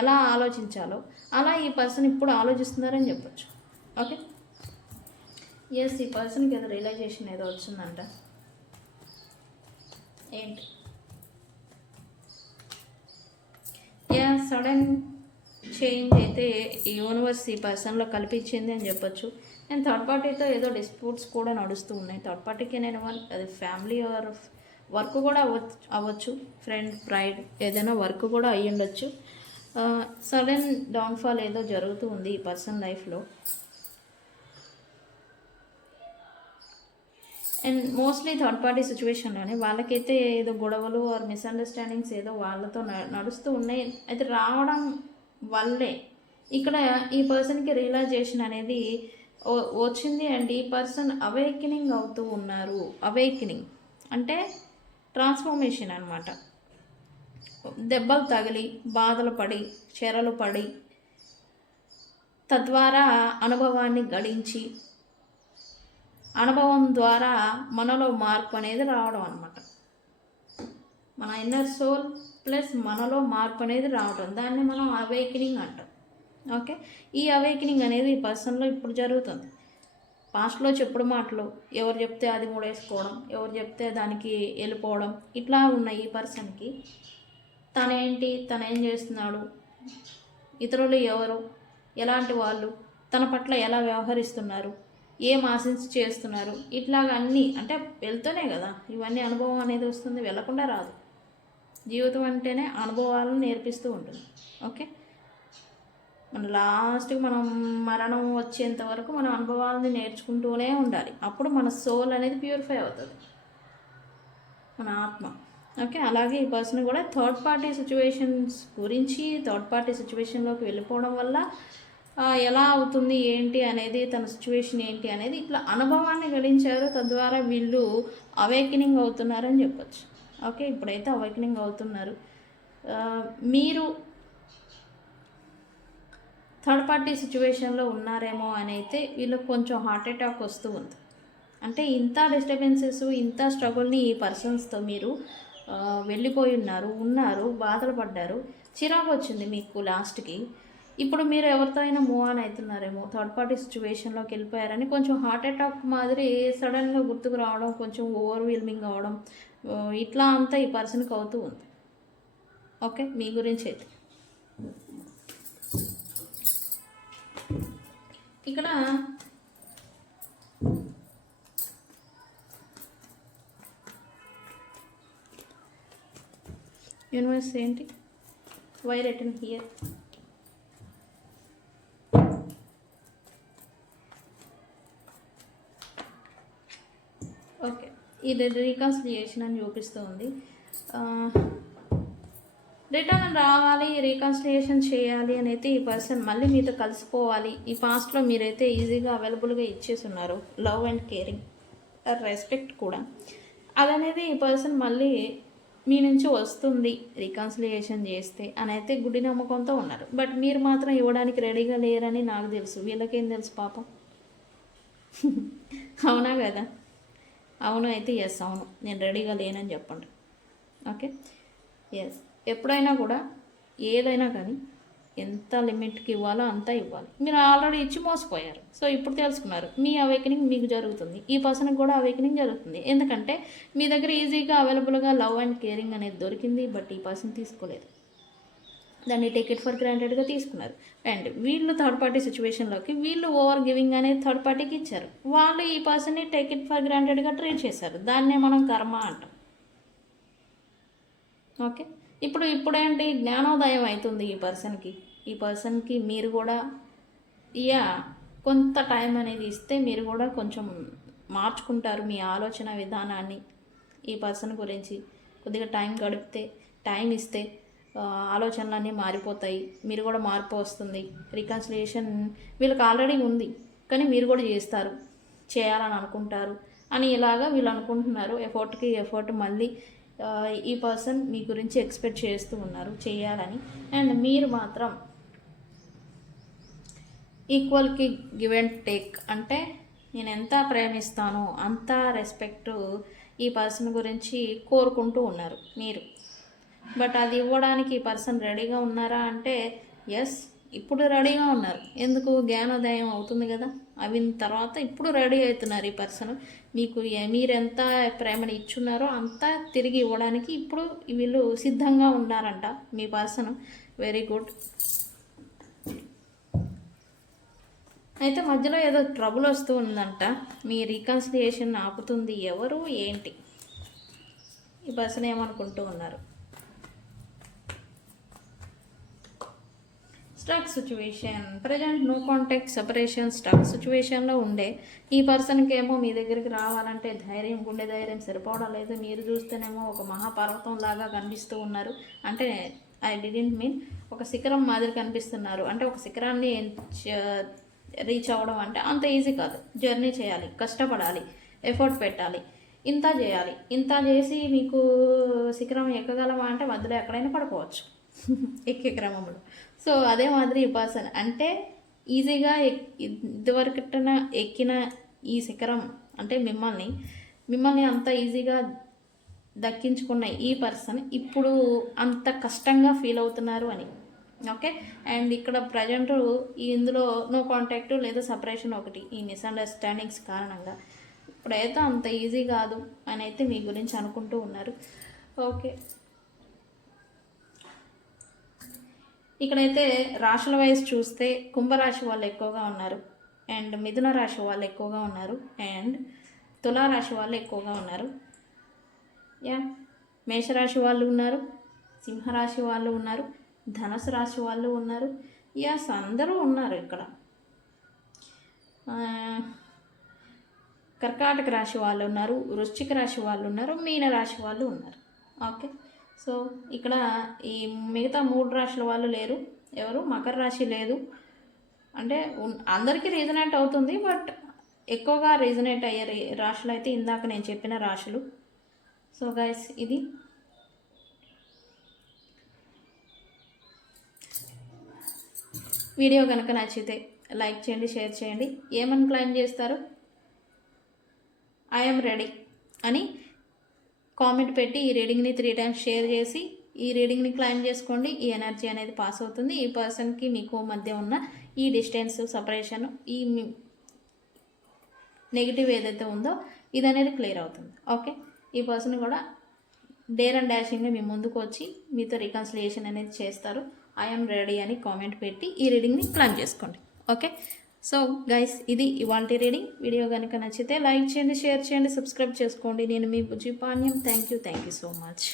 ఎలా ఆలోచించాలో అలా ఈ పర్సన్ ఇప్పుడు ఆలోచిస్తున్నారని చెప్పచ్చు. ఓకే, ఎస్, ఈ పర్సన్కి ఏదో రియలైజేషన్ ఏదో వచ్చిందంట. ఏంటి? సడన్ చేంజ్ అయితే ఈ యూనివర్స్ ఈ పర్సన్లో కల్పించింది అని చెప్పొచ్చు. అండ్ థర్డ్ పార్టీతో ఏదో డిస్ప్యూట్స్ కూడా నడుస్తూ ఉన్నాయి. థర్డ్ పార్టీకి నేను అది ఫ్యామిలీ ఆర్ వర్క్ కూడా అవ్వచ్చు, ఫ్రెండ్, ప్రైడ్, ఏదైనా వర్క్ కూడా అయ్యి ఉండొచ్చు. సడన్ డౌన్ఫాల్ ఏదో జరుగుతూ ఉంది ఈ పర్సన్ లైఫ్లో. అండ్ మోస్ట్లీ థర్డ్ పార్టీ సిచ్యువేషన్లోనే వాళ్ళకైతే ఏదో గొడవలు ఆర్ మిస్అండర్స్టాండింగ్స్ ఏదో వాళ్ళతో నడుస్తూ ఉన్నాయి. అయితే రావడం వల్లే ఇక్కడ ఈ పర్సన్కి రియలైజేషన్ అనేది వచ్చింది. అండ్ ఈ పర్సన్ అవేకనింగ్ అవుతూ ఉన్నారు. అవేకనింగ్ అంటే ట్రాన్స్ఫర్మేషన్ అనమాట. దెబ్బలు తగిలి, బాధలు పడి, చెరలు పడి, తద్వారా అనుభవాన్ని గడించి, అనుభవం ద్వారా మనలో మార్పు అనేది రావడం అనమాట. మన ఇన్నర్ సోల్ ప్లస్ మనలో మార్పు అనేది రావడం, దాన్ని మనం అవేకనింగ్ అంటాం. ఓకే, ఈ అవేకనింగ్ అనేది ఈ పర్సన్లో ఇప్పుడు జరుగుతుంది. పాస్ట్లో చెప్పుడు మాటలు, ఎవరు చెప్తే అది మూడేసుకోవడం, ఎవరు చెప్తే దానికి వెళ్ళిపోవడం, ఇట్లా ఉన్నాయి ఈ పర్సన్కి. తనేంటి, తనేం చేస్తున్నాడు, ఇతరులు ఎవరు, ఎలాంటి వాళ్ళు, తన పట్ల ఎలా వ్యవహరిస్తున్నారు, ఏం ఆశించి చేస్తున్నారు, ఇట్లాగ అన్నీ అంటే వెళ్తూనే కదా ఇవన్నీ అనుభవం అనేది వస్తుంది, వెళ్ళకుండా రాదు. జీవితం అంటేనే అనుభవాలను నేర్పిస్తూ ఉంటుంది. ఓకే, మన లాస్ట్కి మనం మరణం వచ్చేంత వరకు మన అనుభవాలని నేర్చుకుంటూనే ఉండాలి. అప్పుడు మన సోల్ అనేది ప్యూరిఫై అవుతుంది, మన ఆత్మ. ఓకే, అలాగే ఈ పర్సన్ కూడా థర్డ్ పార్టీ సిచ్యువేషన్స్ గురించి, థర్డ్ పార్టీ సిచ్యువేషన్లోకి వెళ్ళిపోవడం వల్ల ఎలా అవుతుంది ఏంటి అనేది, తన సిచ్యువేషన్ ఏంటి అనేది ఇట్లా అనుభవాన్ని గడించారు. తద్వారా వీళ్ళు అవేకనింగ్ అవుతున్నారని చెప్పచ్చు. ఓకే, ఇప్పుడైతే అవేకనింగ్ అవుతున్నారు. మీరు థర్డ్ పార్టీ సిచ్యువేషన్లో ఉన్నారేమో అని అయితే వీళ్ళకి కొంచెం హార్ట్ అటాక్ వస్తూ ఉంది. అంటే ఇంత డిస్టర్బెన్సెస్, ఇంత స్ట్రగుల్ని ఈ పర్సన్స్తో మీరు వెళ్ళిపోయి ఉన్నారు, బాధలు పడ్డారు, చిరాకు వచ్చింది మీకు లాస్ట్కి. ఇప్పుడు మీరు ఎవరితో అయినా మూవ్ ఆన్ అవుతున్నారేమో, థర్డ్ పార్టీ సిచ్యువేషన్లోకి వెళ్ళిపోయారని కొంచెం హార్ట్ అటాక్ మాదిరి సడన్గా గుర్తుకు రావడం, కొంచెం ఓవర్వెల్మింగ్ అవ్వడం, ఇట్లా అంతా ఈ పర్సన్కి అవుతూ ఉంది. ఓకే, మీ గురించి అయితే ఇక్కడ యూనివర్స్ ఏంటి, వై రిటన్ హియర్. ఓకే, ఇది రీకన్సిలియేషన్ అని చూపిస్తూ ఉంది. రిటర్న్ రావాలి, రీకన్సిలియేషన్ చేయాలి అని అయితే ఈ పర్సన్ మళ్ళీ మీతో కలిసిపోవాలి. ఈ పాస్ట్లో మీరైతే ఈజీగా అవైలబుల్గా ఇచ్చేసి ఉన్నారు, లవ్ అండ్ కేరింగ్, రెస్పెక్ట్ కూడా. అదనేది ఈ పర్సన్ మళ్ళీ మీ నుంచి వస్తుంది రీకన్సిలియేషన్ చేస్తే అని అయితే గుడి నమ్మకంతో ఉన్నారు. బట్ మీరు మాత్రం ఇవ్వడానికి రెడీగా లేరని నాకు తెలుసు. వీళ్ళకేం తెలుసు పాపం. అవునా కదా? అవును అయితే ఎస్, అవును నేను రెడీగా లేనని చెప్పండి. Okay, yes. ఎప్పుడైనా కూడా ఏదైనా కానీ ఎంత లిమిట్కి ఇవ్వాలో అంతా ఇవ్వాలి. మీరు ఆల్రెడీ ఇచ్చి మోసపోయారు. సో ఇప్పుడు తెలుసుకున్నారు, మీ అవేకనింగ్ మీకు జరుగుతుంది, ఈ పర్సన్కి కూడా అవేకనింగ్ జరుగుతుంది. ఎందుకంటే మీ దగ్గర ఈజీగా అవైలబుల్గా లవ్ అండ్ కేరింగ్ అనేది దొరికింది, బట్ ఈ పర్సన్ తీసుకోలేదు, దాన్ని టేక్ ఇట్ ఫర్ గ్రాంటెడ్గా తీసుకున్నారు. అండ్ వీళ్ళు థర్డ్ పార్టీ సిచ్యువేషన్లోకి వీళ్ళు ఓవర్ గివింగ్ అనేది థర్డ్ పార్టీకి ఇచ్చారు. వాళ్ళు ఈ పర్సన్ని టేక్ ఇట్ ఫర్ గ్రాంటెడ్గా ట్రీట్ చేశారు. దాన్నే మనం కర్మ అంటాం. ఓకే, ఇప్పుడేంటి జ్ఞానోదయం అవుతుంది ఈ పర్సన్కి మీరు కూడా కొంత టైం అనేది ఇస్తే మీరు కూడా కొంచెం మార్చుకుంటారు మీ ఆలోచన విధానాన్ని. ఈ పర్సన్ గురించి కొద్దిగా టైం ఇస్తే ఆలోచనలన్నీ మారిపోతాయి, మీరు కూడా మార్పు వస్తుంది. రీకన్సిలియేషన్ వీళ్ళకి ఆల్రెడీ ఉంది, కానీ మీరు కూడా చేయాలని అనుకుంటారు అని ఇలాగా వీళ్ళు అనుకుంటున్నారు. ఎఫర్ట్ మళ్ళీ ఈ పర్సన్ మీ గురించి ఎక్స్పెక్ట్ చేస్తూ ఉన్నారు చేయాలని. అండ్ మీరు మాత్రం ఈక్వల్కి గివ్ అండ్ టేక్, అంటే నేను ఎంత ప్రేమిస్తానో అంత రెస్పెక్ట్ ఈ పర్సన్ గురించి కోరుకుంటూ ఉన్నారు మీరు. బట్ అది ఇవ్వడానికి ఈ పర్సన్ రెడీగా ఉన్నారా అంటే ఎస్, ఇప్పుడు రెడీగా ఉన్నారు. ఎందుకు, జ్ఞానోదయం అవుతుంది కదా, అవిన తర్వాత ఇప్పుడు రెడీ అవుతున్నారు ఈ పర్సన్. మీరెంత ప్రేమను ఇచ్చున్నారో అంతా తిరిగి ఇవ్వడానికి ఇప్పుడు వీళ్ళు సిద్ధంగా ఉన్నారంట మీ పర్సన్. Very good. అయితే మధ్యలో ఏదో ట్రబుల్ వస్తూ ఉందంట, మీ రీకన్సిలియేషన్ ఆపుతుంది ఎవరు ఏంటి, ఈ పర్సన్ ఏమనుకుంటూ ఉన్నారు. Struck situation, present no contact, separation, struck సిచ్యువేషన్లో ఉండే ఈ పర్సన్కి ఏమో మీ దగ్గరికి రావాలంటే గుండె ధైర్యం సరిపోవడం లేదు. మీరు చూస్తేనేమో ఒక మహాపర్వతం లాగా కనిపిస్తూ ఉన్నారు. అంటే ఐ డిడెంట్ మీన్ ఒక శిఖరం మాదిరి కనిపిస్తున్నారు. అంటే ఒక శిఖరాన్ని రీచ్ అవ్వడం అంటే అంత ఈజీ కాదు. జర్నీ చేయాలి, కష్టపడాలి, ఎఫర్ట్ పెట్టాలి, ఇంత చేయాలి. ఇంత చేసి మీకు శిఖరం ఎక్కగలమా అంటే మధ్యలో ఎక్కడైనా పడిపోవచ్చు ఎక్కే క్రమంలో. సో అదే మాదిరి ఈ పర్సన్ అంటే ఈజీగా ఇదివరకటన ఎక్కిన ఈ శిఖరం అంటే మిమ్మల్ని అంత ఈజీగా దక్కించుకున్న ఈ పర్సన్ ఇప్పుడు అంత కష్టంగా ఫీల్ అవుతున్నారు అని. ఓకే, అండ్ ఇక్కడ ప్రజెంట్ ఇందులో నో కాంటాక్ట్ లేదా సపరేషన్ ఒకటి, ఈ మిస్అండర్స్టాండింగ్స్ కారణంగా ఇప్పుడైతే అంత ఈజీ కాదు అని అయితే మీ గురించి అనుకుంటూ ఉన్నారు. ఓకే, ఇక్కడైతే రాశుల వైజ్ చూస్తే కుంభరాశి వాళ్ళు ఎక్కువగా ఉన్నారు, అండ్ మిథున రాశి వాళ్ళు ఎక్కువగా ఉన్నారు, అండ్ తులారాశి వాళ్ళు ఎక్కువగా ఉన్నారు. యా, మేషరాశి వాళ్ళు ఉన్నారు, సింహరాశి వాళ్ళు ఉన్నారు, ధనుసు రాశి వాళ్ళు ఉన్నారు. యాస్, అందరూ ఉన్నారు ఇక్కడ. కర్కాటక రాశి వాళ్ళు ఉన్నారు, వృశ్చిక రాశి వాళ్ళు ఉన్నారు, మీన రాశి వాళ్ళు ఉన్నారు. ఓకే, సో ఇక్కడ ఈ మిగతా 3 రాశుల వాళ్ళు లేరు. ఎవరు? మకర రాశి లేదు. అంటే అందరికీ రీజనేట్ అవుతుంది, బట్ ఎక్కువగా రీజనేట్ అయ్యే రాశులు అయితే ఇందాక నేను చెప్పిన రాశులు. సో గైస్, ఇది వీడియో కనుక నచ్చితే లైక్ చేయండి, షేర్ చేయండి. ఏమని క్లైమ్ చేస్తారు? ఐఎమ్ రెడీ అని కామెంట్ పెట్టి ఈ రీడింగ్ని 3 టైమ్స్ షేర్ చేసి ఈ రీడింగ్ని క్లైమ్ చేసుకోండి. ఈ ఎనర్జీ అనేది పాస్ అవుతుంది. ఈ పర్సన్కి మీకు మధ్య ఉన్న ఈ డిస్టెన్స్, సపరేషన్, ఈ నెగిటివ్ ఏదైతే ఉందో ఇది అనేది క్లియర్ అవుతుంది. ఓకే, ఈ పర్సన్ కూడా డేర్ అండ్ డాషింగ్గా మీ ముందుకు వచ్చి మీతో రికన్సిలియేషన్ అనేది చేస్తారు. ఐఎమ్ రెడీ అని కామెంట్ పెట్టి ఈ రీడింగ్ని క్లైమ్ చేసుకోండి. ఓకే, సో గైస్, ఇది ఇవాల్టి రీడింగ్. వీడియో కనుక నచ్చితే లైక్ చేయండి, షేర్ చేయండి, సబ్స్క్రైబ్ చేసుకోండి. నేను మీ Bujji Panyam. Thank you so much.